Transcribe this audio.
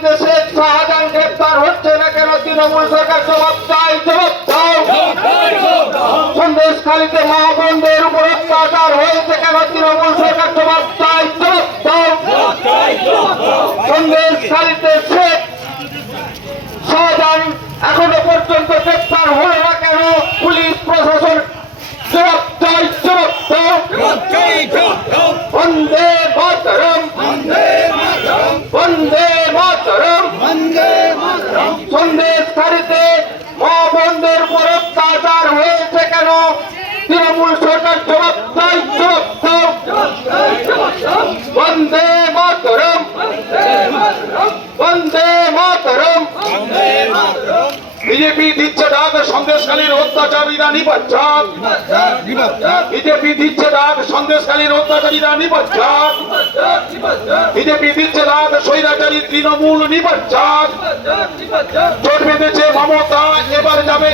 দেশে শাহজাহান গ্রেপ্তার হচ্ছে না কেন তৃণমূল সরকার জবাব চাই জবাব দাও সন্দেশখালীতে মা বোনদের উপর অত্যাচার হয়েছে কেন তৃণমূল সরকার জবাব চাই জবাব দাও সন্দেশখালীতে শেখ শাহজাহান এখনও পর্যন্ত গ্রেপ্তার হলো না কেন? পুলিশ প্রশাসন জবাব চাই জবাব দাও বন্দে মাতরম। বন্দে সন্দেশকারীতে মা বোনদের উপর অত্যাচার হয়েছে কেন? তৃণমূল সরকার জবাব চাই জবাব বন্দে মাতরম। বন্দে মাতরম। বিজেপি দিচ্ছে ডাক সন্দেশকালীর অত্যাচারীরা নিপাচ্ছাক বিজেপি দিচ্ছে ডাক সন্দেশকালীর অত্যাচারীরা নিপাচ্ছাক বিজেপি দিচ্ছে ডাক, স্বৈরাচারী তৃণমূল নিপাচ্ছাক জোট বেঁধেছে মমতা, এবার যাবে